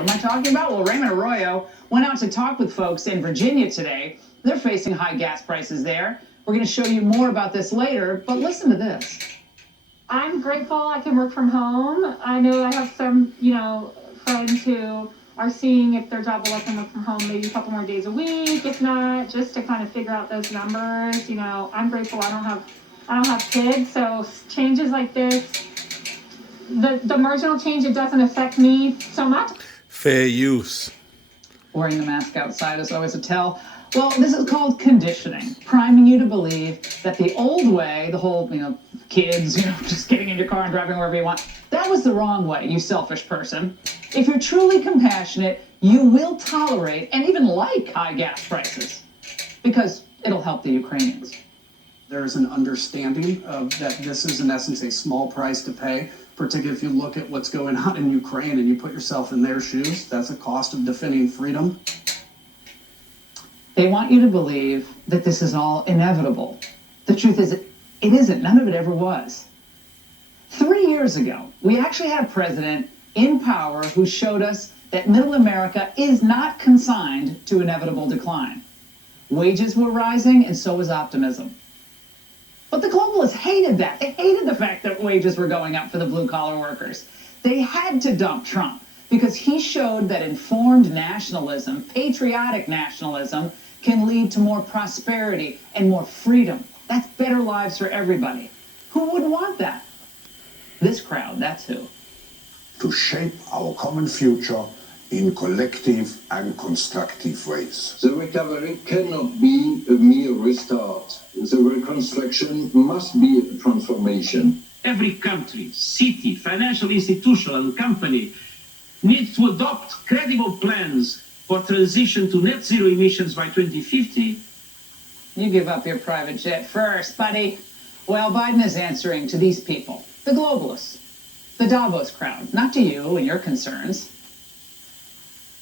What am I talking about? Well, Raymond Arroyo went out to talk with folks in Virginia today. They're facing high gas prices there. We're going to show you more about this later, but listen to this. I'm grateful I can work from home. I know I have some, friends who are seeing if their job will let them work from home maybe a couple more days a week, if not, just to kind of figure out those numbers. I'm grateful I don't have kids, so changes like this, the marginal change, it doesn't affect me so much. Fair use. Wearing the mask outside is always a tell. Well, this is called conditioning, priming you to believe that the old way, the whole, kids, just getting in your car and driving wherever you want, that was the wrong way, you selfish person. If you're truly compassionate, you will tolerate and even like high gas prices because it'll help the Ukrainians. There's an understanding of that this is, in essence, a small price to pay, particularly if you look at what's going on in Ukraine and you put yourself in their shoes. That's a cost of defending freedom. They want you to believe that this is all inevitable. The truth is, it isn't. None of it ever was. 3 years ago, we actually had a president in power who showed us that middle America is not consigned to inevitable decline. Wages were rising, and so was optimism. But the globalists hated that. They hated the fact that wages were going up for the blue-collar workers. They had to dump Trump because he showed that informed nationalism, patriotic nationalism, can lead to more prosperity and more freedom. That's better lives for everybody. Who wouldn't want that? This crowd, that's who. To shape our common future in collective and constructive ways. The recovery cannot be a mere restart. The reconstruction must be a transformation. Every country, city, financial institution, and company needs to adopt credible plans for transition to net zero emissions by 2050. You give up your private jet first, buddy. Well, Biden is answering to these people, the globalists, the Davos crowd, not to you and your concerns.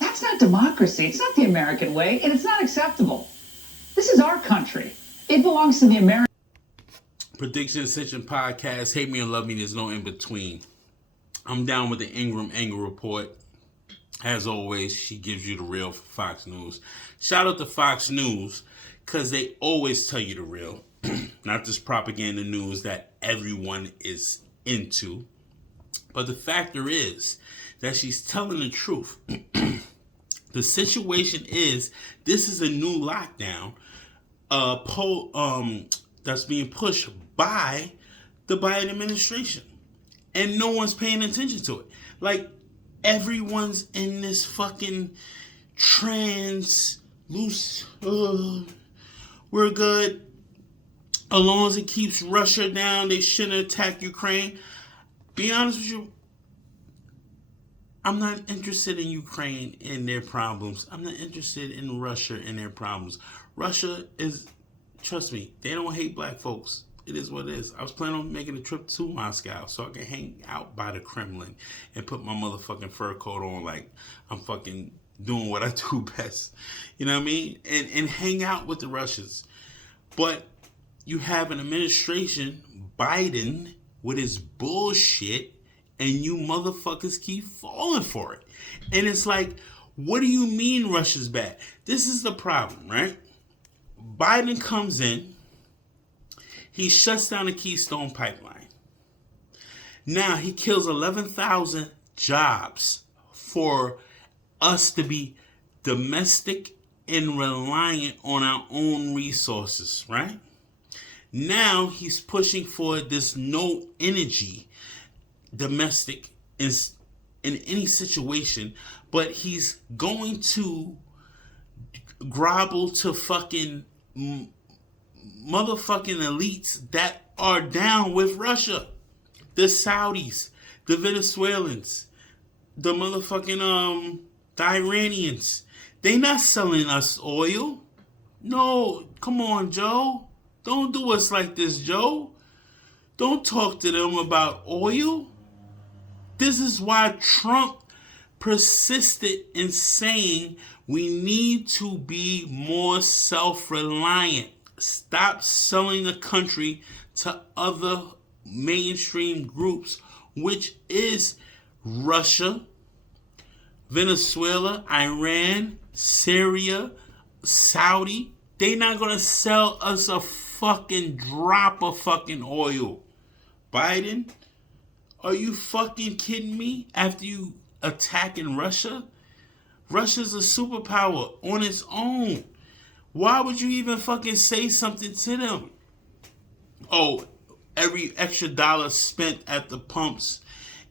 That's not democracy. It's not the American way, and it's not acceptable. This is our country. It belongs to the American. Prediction Ascension Podcast. Hate me or love me, there's no in between. I'm down with the Ingram Angle Report. As always, she gives you the real Fox News. Shout out to Fox News, because they always tell you the real. Not this propaganda news that everyone is into. But the factor is that she's telling the truth. The situation is, this is a new lockdown that's being pushed by the Biden administration. And no one's paying attention to it. Like, everyone's in this fucking loose, we're good. As long as it keeps Russia down, they shouldn't attack Ukraine. Be honest with you, I'm not interested in Ukraine and their problems. I'm not interested in Russia and their problems. Russia is, trust me, they don't hate black folks. It is what it is. I was planning on making a trip to Moscow so I can hang out by the Kremlin and put my motherfucking fur coat on like I'm fucking doing what I do best. You know what I mean? And hang out with the Russians. But you have an administration, Biden, with his bullshit, and you motherfuckers keep falling for it. And it's like, what do you mean Russia's bad? This is the problem, right? Biden comes in. He shuts down the Keystone Pipeline. Now he kills 11,000 jobs for us to be domestic and reliant on our own resources, right? Now he's pushing for this no energy domestic in any situation, but he's going to grovel to fucking motherfucking elites that are down with Russia. The Saudis, the Venezuelans, the motherfucking the Iranians. They not selling us oil. No, come on, Joe. Don't do us like this, Joe. Don't talk to them about oil. This is why Trump persisted in saying we need to be more self-reliant. Stop selling the country to other mainstream groups, which is Russia, Venezuela, Iran, Syria, Saudi, they not gonna sell us a fucking drop of fucking oil. Biden, are you fucking kidding me? After you attacking Russia? Russia's a superpower on its own. Why would you even fucking say something to them? Oh, every extra dollar spent at the pumps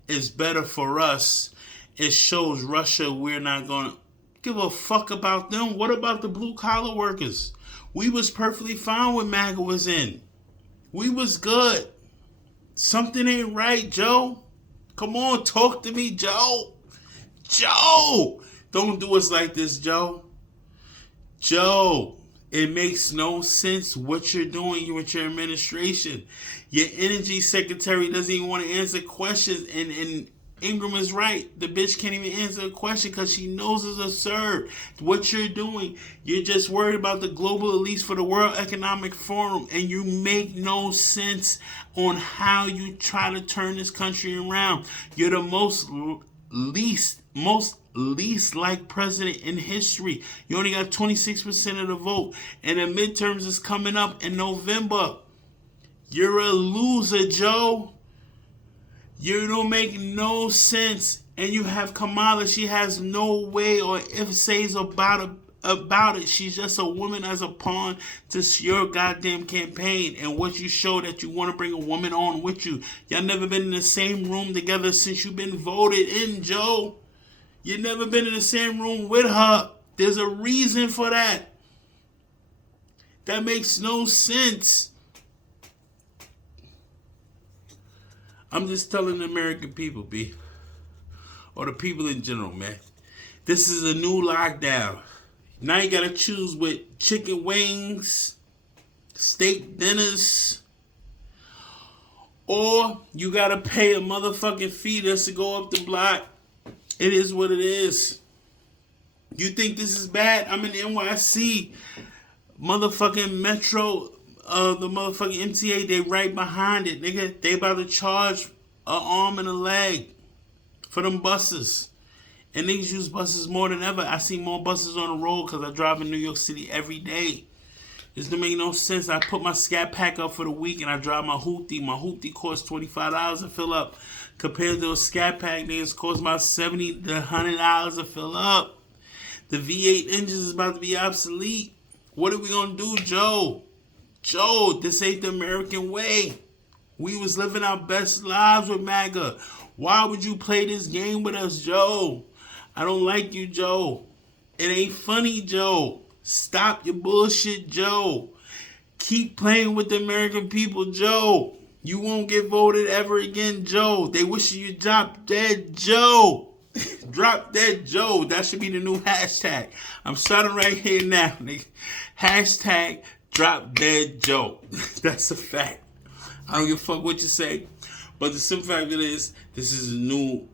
is better for us. It shows Russia we're not going to give a fuck about them. What about the blue collar workers? We was perfectly fine when MAGA was in. We was good. Something ain't right, Joe. Come on, talk to me, Joe. Joe, don't do us like this, Joe. Joe, it makes no sense what you're doing with your administration. Your energy secretary doesn't even want to answer questions, and Ingram is right. The bitch can't even answer a question because she knows it's absurd. What you're doing, you're just worried about the global elites for the World Economic Forum, and you make no sense on how you try to turn this country around. You're the most least like president in history. You only got 26% of the vote, and the midterms is coming up in November. You're a loser, Joe. You don't make no sense. And you have Kamala. She has no way or if says about it. She's just a woman as a pawn to your goddamn campaign. And what you show that you want to bring a woman on with you. Y'all never been in the same room together since you've been voted in, Joe. You've never been in the same room with her. There's a reason for that. That makes no sense. I'm just telling the American people, B. Or the people in general, man. This is a new lockdown. Now you gotta choose with chicken wings, steak dinners, or you gotta pay a motherfucking fee just to go up the block. It is what it is. You think this is bad? I'm in NYC. Motherfucking Metro, the motherfucking MTA, they right behind it, nigga. They about to charge an arm and a leg for them buses. And niggas use buses more than ever. I see more buses on the road because I drive in New York City every day. This don't make no sense. I put my Scat Pack up for the week and I drive my hoopty. My hoopty costs $25 to fill up. Compared to a Scat Pack, niggas cost about $70 to $100 to fill up. The V8 engines is about to be obsolete. What are we gonna do, Joe? Joe, this ain't the American way. We was living our best lives with MAGA. Why would you play this game with us, Joe? I don't like you, Joe. It ain't funny, Joe. Stop your bullshit, Joe. Keep playing with the American people, Joe. You won't get voted ever again, Joe. They wishing you drop dead, Joe. Drop dead, Joe. That should be the new hashtag. I'm starting right here now, nigga. Hashtag drop dead Joe. That's a fact. I don't give a fuck what you say. But the simple fact of it is, this is a new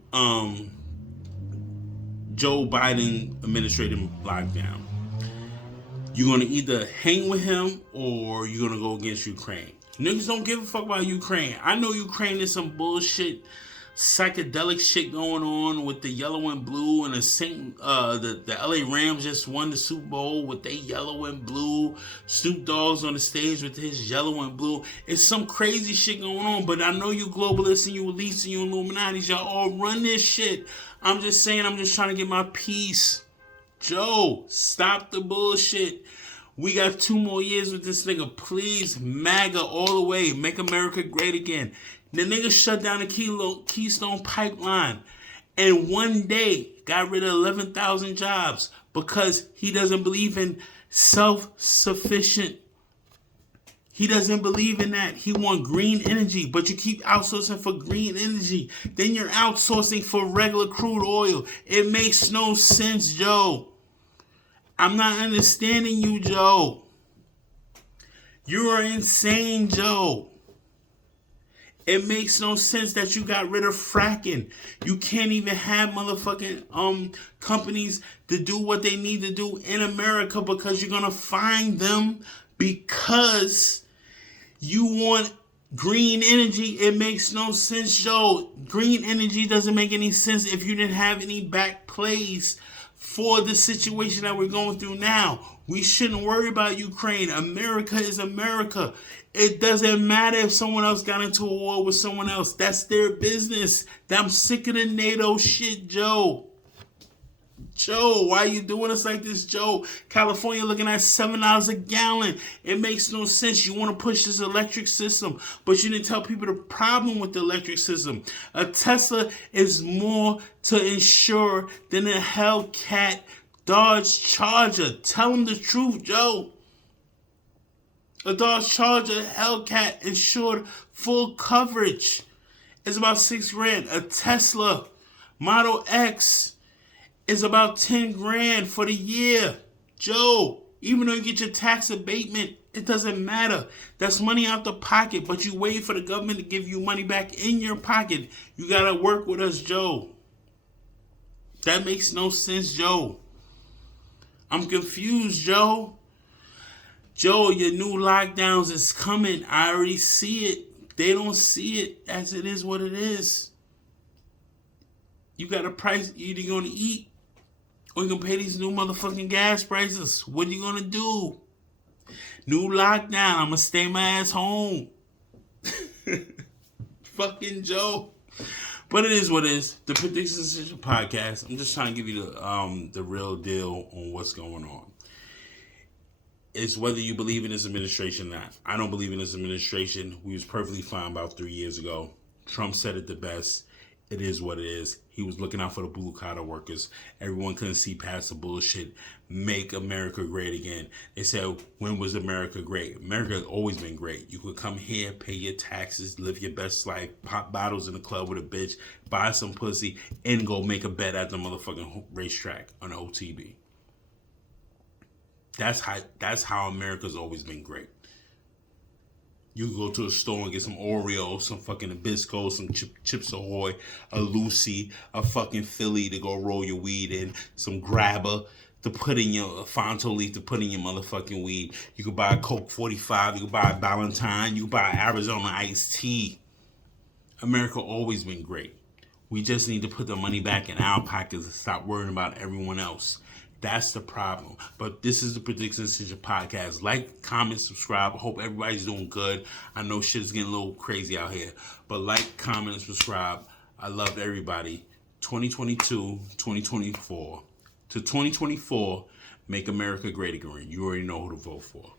Joe Biden administrative lockdown. You're going to either hang with him or you're going to go against Ukraine. Niggas don't give a fuck about Ukraine. I know Ukraine is some bullshit, psychedelic shit going on with the yellow and blue, and the LA Rams just won the Super Bowl with their yellow and blue. Snoop Dogg's on the stage with his yellow and blue. It's some crazy shit going on, but I know you globalists and you elites and you Illuminatis, y'all all run this shit. I'm just saying, I'm just trying to get my piece. Joe, stop the bullshit. We got 2 more years with this nigga. Please, MAGA all the way. Make America great again. The nigga shut down the Keystone Pipeline and one day got rid of 11,000 jobs because he doesn't believe in self-sufficient. He doesn't believe in that. He want green energy, but you keep outsourcing for green energy. Then you're outsourcing for regular crude oil. It makes no sense, Joe. I'm not understanding you, Joe. You are insane, Joe. It makes no sense that you got rid of fracking. You can't even have motherfucking companies to do what they need to do in America because you're gonna fine them because you want Green energy, it makes no sense, Joe. Green energy doesn't make any sense if you didn't have any back plays for the situation that we're going through now. We shouldn't worry about Ukraine. America is America. It doesn't matter if someone else got into a war with someone else. That's their business. I'm sick of the NATO shit, Joe. Joe, why are you doing us like this, Joe? California looking at $7 a gallon. It makes no sense. You want to push this electric system, but you didn't tell people the problem with the electric system. A Tesla is more to insure than a Hellcat Dodge Charger. Tell them the truth, Joe. A Dodge Charger Hellcat insured full coverage. It's about $6,000. A Tesla Model X is about 10 grand for the year. Joe, even though you get your tax abatement, it doesn't matter. That's money out the pocket, but you wait for the government to give you money back in your pocket. You gotta work with us, Joe. That makes no sense, Joe. I'm confused, Joe. Joe, your new lockdowns is coming. I already see it. They don't see it as it is what it is. You got a price you're either gonna eat or you gonna pay these new motherfucking gas prices. What are you gonna do? New lockdown. I'm gonna stay my ass home. Fucking Joe. But it is what it is. The Predictions Decision Podcast. I'm just trying to give you the real deal on what's going on. It's whether you believe in this administration or not. I don't believe in this administration. We was perfectly fine about 3 years ago. Trump said it the best. It is what it is. He was looking out for the blue collar workers. Everyone couldn't see past the bullshit. Make America great again. They said, when was America great? America has always been great. You could come here, pay your taxes, live your best life, pop bottles in the club with a bitch, buy some pussy, and go make a bet at the motherfucking racetrack on the OTB. That's how America's always been great. You can go to a store and get some Oreos, some fucking Nabisco, some Chips Ahoy, a Lucy, a fucking Philly to go roll your weed in, some Grabber to put in your Fonto leaf to put in your motherfucking weed. You can buy a Coke 45, you can buy a Valentine, you can buy Arizona iced tea. America always been great. We just need to put the money back in our pockets and stop worrying about everyone else. That's the problem. But this is the Predictions Decision Podcast. Like, comment, subscribe. I hope everybody's doing good. I know shit's getting a little crazy out here. But like, comment, and subscribe. I love everybody. 2022, 2024. To 2024, make America great again. You already know who to vote for.